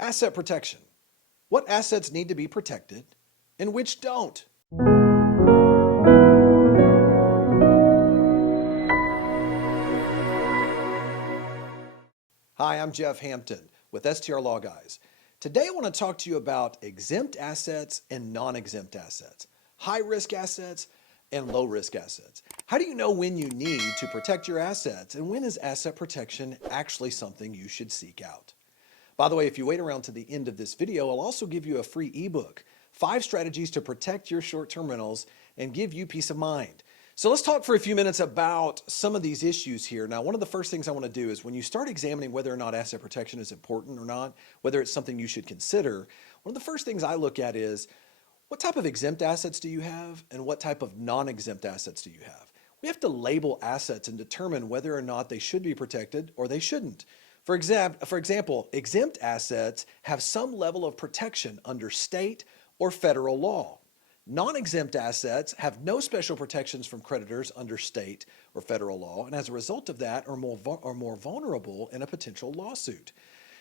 Asset protection. What assets need to be protected and which don't? Hi, I'm Jeff Hampton with STR Law Guys. Today I want to talk to you about exempt assets and non-exempt assets, high-risk assets and low-risk assets. How do you know when you need to protect your assets, and when is asset protection actually something you should seek out? By the way, if you wait around to the end of this video, I'll also give you a free ebook, 5 strategies to protect your short-term rentals and give you peace of mind. So let's talk for a few minutes about some of these issues here. Now, one of the first things I want to do is when you start examining whether or not asset protection is important or not, whether it's something you should consider, one of the first things I look at is what type of exempt assets do you have and what type of non-exempt assets do you have? We have to label assets and determine whether or not they should be protected or they shouldn't. For example, exempt assets have some level of protection under state or federal law. Non-exempt assets have no special protections from creditors under state or federal law, and as a result of that are more vulnerable in a potential lawsuit.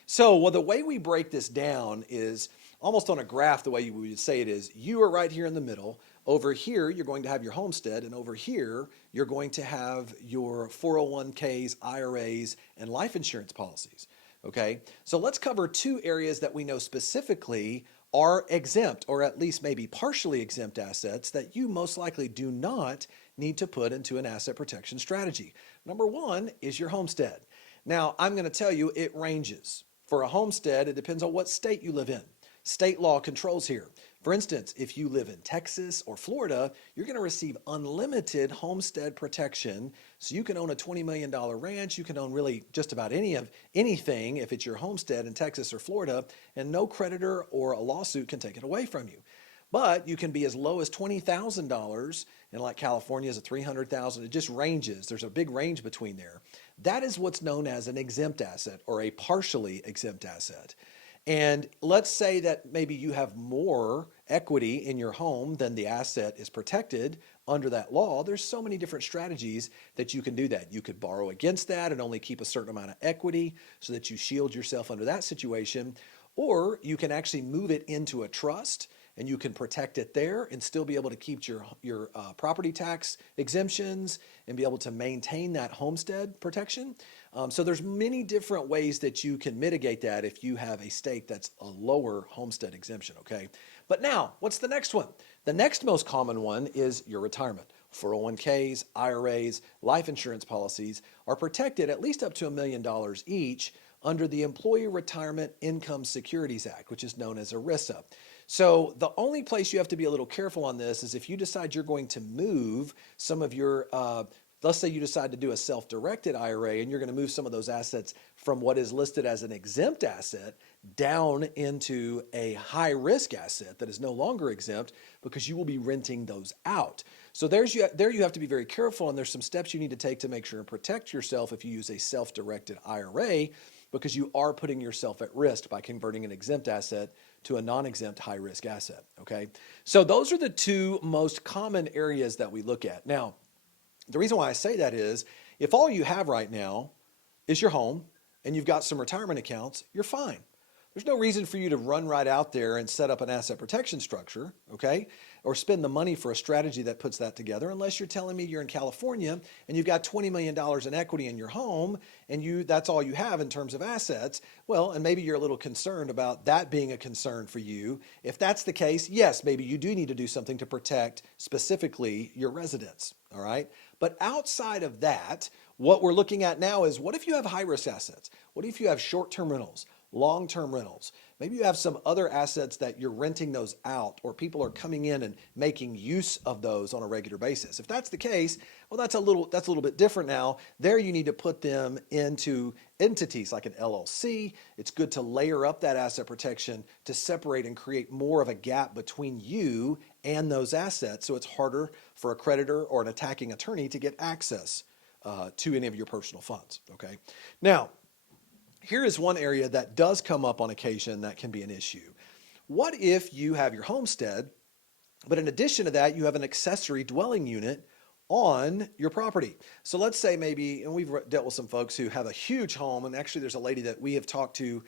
So the way we break this down is almost on a graph. The way we would say it is, you are right here in the middle. Over here, you're going to have your homestead, and over here, you're going to have your 401ks, IRAs, and life insurance policies. Okay, so let's cover 2 areas that we know specifically are exempt, or at least maybe partially exempt assets that you most likely do not need to put into an asset protection strategy. Number 1 is your homestead. Now, I'm going to tell you it ranges. For a homestead, it depends on what state you live in. State law controls here. For instance, if you live in Texas or Florida, you're going to receive unlimited homestead protection. So you can own a $20 million ranch. You can own really just about anything if it's your homestead in Texas or Florida, and no creditor or a lawsuit can take it away from you. But you can be as low as $20,000, and like California is a $300,000. It just ranges. There's a big range between there. That is what's known as an exempt asset or a partially exempt asset. And let's say that maybe you have more equity in your home than the asset is protected under that law. There's so many different strategies that you can do that. You could borrow against that and only keep a certain amount of equity so that you shield yourself under that situation. Or you can actually move it into a trust and you can protect it there and still be able to keep your property tax exemptions and be able to maintain that homestead protection. So there's many different ways that you can mitigate that if you have a state that's a lower homestead exemption, okay? But now, what's the next one? The next most common one is your retirement. 401ks, IRAs, life insurance policies are protected at least up to $1 million each under the Employee Retirement Income Securities Act, which is known as ERISA. So the only place you have to be a little careful on this is if you decide you're going to move some of your, let's say you decide to do a self-directed IRA and you're going to move some of those assets from what is listed as an exempt asset down into a high-risk asset that is no longer exempt because you will be renting those out. So there you have to be very careful, and there's some steps you need to take to make sure and protect yourself if you use a self-directed IRA, because you are putting yourself at risk by converting an exempt asset to a non-exempt high-risk asset, okay? So those are the 2 most common areas that we look at. Now, the reason why I say that is if all you have right now is your home and you've got some retirement accounts, you're fine. There's no reason for you to run right out there and set up an asset protection structure, okay? Or spend the money for a strategy that puts that together, unless you're telling me you're in California and you've got $20 million in equity in your home and that's all you have in terms of assets. Well, and maybe you're a little concerned about that being a concern for you. If that's the case, yes, maybe you do need to do something to protect specifically your residents, all right? But outside of that, what we're looking at now is, what if you have high-risk assets? What if you have short-term rentals, long-term rentals? Maybe you have some other assets that you're renting those out, or people are coming in and making use of those on a regular basis. If that's the case, well, that's a little bit different now. There you need to put them into entities like an LLC. It's good to layer up that asset protection to separate and create more of a gap between you and those assets, so it's harder for a creditor or an attacking attorney to get access to any of your personal funds, okay? Now, here is one area that does come up on occasion that can be an issue. What if you have your homestead, but in addition to that, you have an accessory dwelling unit on your property? So let's say maybe, and we've dealt with some folks who have a huge home, and actually there's a lady that we have talked to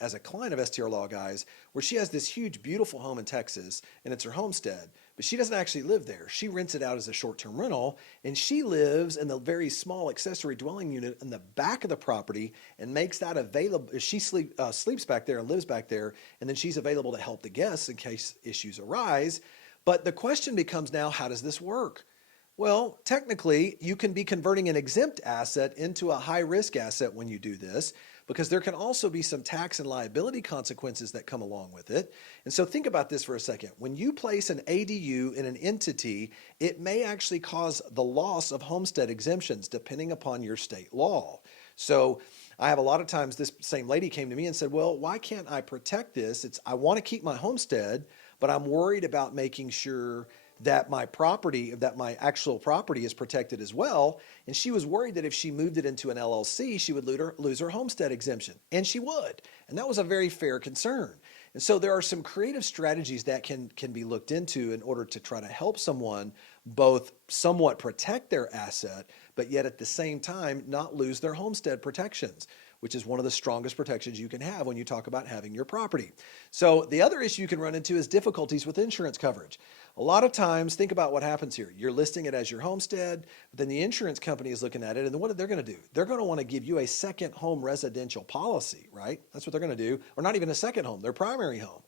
as a client of STR Law Guys, where she has this huge, beautiful home in Texas, and it's her homestead, but she doesn't actually live there. She rents it out as a short-term rental, and she lives in the very small accessory dwelling unit in the back of the property and makes that available. She sleeps back there and lives back there, and then she's available to help the guests in case issues arise. But the question becomes now, how does this work? Well, technically, you can be converting an exempt asset into a high-risk asset when you do this, because there can also be some tax and liability consequences that come along with it. And so think about this for a second. When you place an ADU in an entity, it may actually cause the loss of homestead exemptions depending upon your state law. So I have a lot of times this same lady came to me and said, well, why can't I protect this? I want to keep my homestead, but I'm worried about making sure that my property, that my actual property is protected as well. And she was worried that if she moved it into an LLC, she would lose her homestead exemption. And she would. And that was a very fair concern. And so there are some creative strategies that can be looked into in order to try to help someone both somewhat protect their asset, but yet at the same time not lose their homestead protections, which is one of the strongest protections you can have when you talk about having your property. So the other issue you can run into is difficulties with insurance coverage. A lot of times, think about what happens here. You're listing it as your homestead, but then the insurance company is looking at it, and then what are they going to do? They're going to want to give you a second home residential policy, right? That's what they're going to do, or not even a second home, their primary home.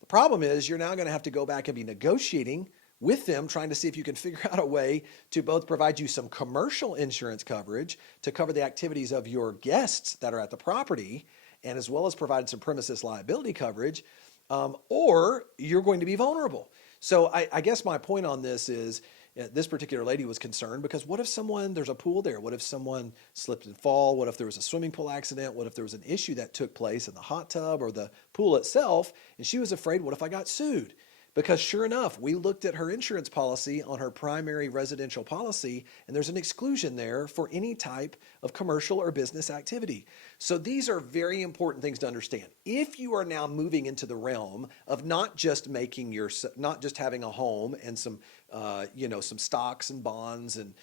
The problem is you're now going to have to go back and be negotiating with them, trying to see if you can figure out a way to both provide you some commercial insurance coverage to cover the activities of your guests that are at the property, and as well as provide some premises liability coverage, or you're going to be vulnerable. So I guess my point on this is this particular lady was concerned because what if there's a pool there? What if someone slipped and fall? What if there was a swimming pool accident? What if there was an issue that took place in the hot tub or the pool itself? And she was afraid, what if I got sued? Because sure enough, we looked at her insurance policy on her primary residential policy, and there's an exclusion there for any type of commercial or business activity. So these are very important things to understand. If you are now moving into the realm of not just having a home and some stocks and bonds and,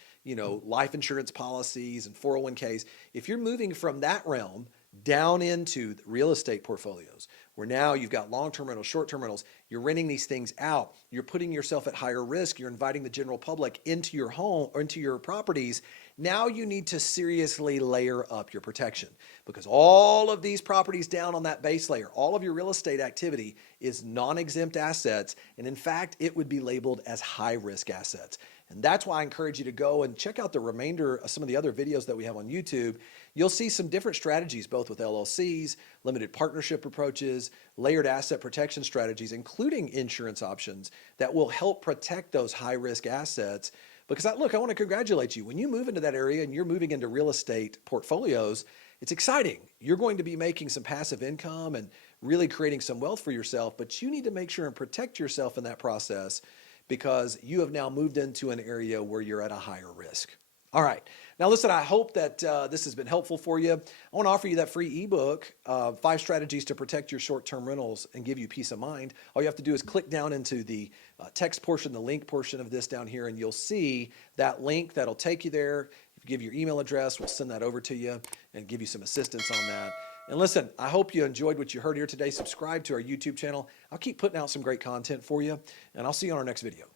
life insurance policies and 401ks, if you're moving from that realm down into real estate portfolios, where now you've got long-term rentals, short-term rentals, you're renting these things out, you're putting yourself at higher risk, you're inviting the general public into your home or into your properties, now you need to seriously layer up your protection, because all of these properties down on that base layer, all of your real estate activity is non-exempt assets, and in fact, it would be labeled as high-risk assets. And that's why I encourage you to go and check out the remainder of some of the other videos that we have on YouTube. You'll see some different strategies, both with LLCs, limited partnership approaches, layered asset protection strategies, including insurance options that will help protect those high-risk assets. Because I want to congratulate you. When you move into that area and you're moving into real estate portfolios, it's exciting. You're going to be making some passive income and really creating some wealth for yourself, but you need to make sure and protect yourself in that process, because you have now moved into an area where you're at a higher risk. All right. Now, listen, I hope that this has been helpful for you. I want to offer you that free ebook, 5 Strategies to Protect Your Short-Term Rentals and Give You Peace of Mind. All you have to do is click down into the text portion, the link portion of this down here, and you'll see that link that'll take you there. If you give your email address, we'll send that over to you and give you some assistance on that. And listen, I hope you enjoyed what you heard here today. Subscribe to our YouTube channel. I'll keep putting out some great content for you, and I'll see you on our next video.